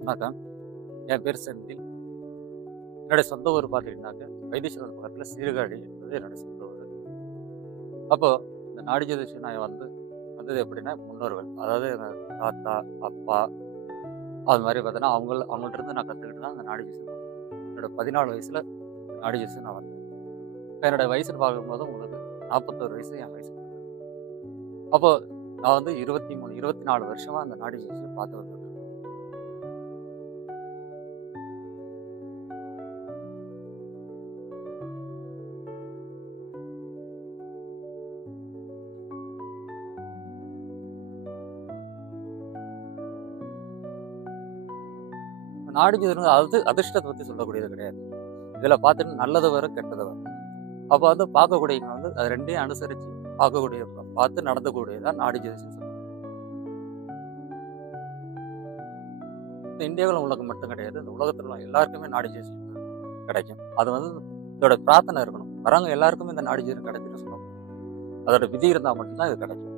வணக்கம். என் பேர் செந்தில். என்னுடைய சொந்த ஊர் பார்த்துக்கிட்டாக்க வைத்தீஸ்வரன் பக்கத்தில் சீர்காழி என்பது என்னுடைய சொந்த ஊர். அப்போ இந்த நாடி ஜோதிஷம் நான் வந்தது எப்படின்னா முன்னோர்கள், அதாவது எங்க தாத்தா, அப்பா அது மாதிரி பார்த்தீங்கன்னா அவங்கள்ட்ட இருந்து நான் கற்றுக்கிட்டு தான் அந்த நாடி ஜோசியம். என்னோட 14 வயசில் நாடி ஜோசியம் நான் வந்தேன். இப்போ என்னோட வயசுன்னு பார்க்கும்போது உங்களுக்கு 41 வயசு என் வயசு. அப்போ நான் 23, 24 வருஷமாக அந்த நாடி ஜோசியம் பார்த்து வந்துட்டு இருக்கேன். நாடி ஜோதிடம் அதிர்ஷ்டத்தை பற்றி சொல்லக்கூடியது கிடையாது. இதில் பார்த்துட்டு நல்லது வரும், கெட்டது வரும். அப்போ பார்க்கக்கூடியவங்க அது ரெண்டையும் அனுசரித்து பார்க்கக்கூடிய பார்த்து நடந்தக்கூடியதான் நாடி ஜோதிஷம் சொல்லுவாங்க. இந்த இந்தியாவில் உள்ளவங்க மட்டும் கிடையாது, இந்த உலகத்தில் உள்ள எல்லாருக்குமே நாடி ஜோதிஷம் கிடைக்கும். அது இதோட பிரார்த்தனை இருக்கணும். வரவங்க எல்லாருக்குமே இந்த நாடி ஜோதிடம் கிடைச்சுன்னு சொல்லணும். அதோட விதி இருந்தால் மட்டும்தான் இது கிடைக்கும்.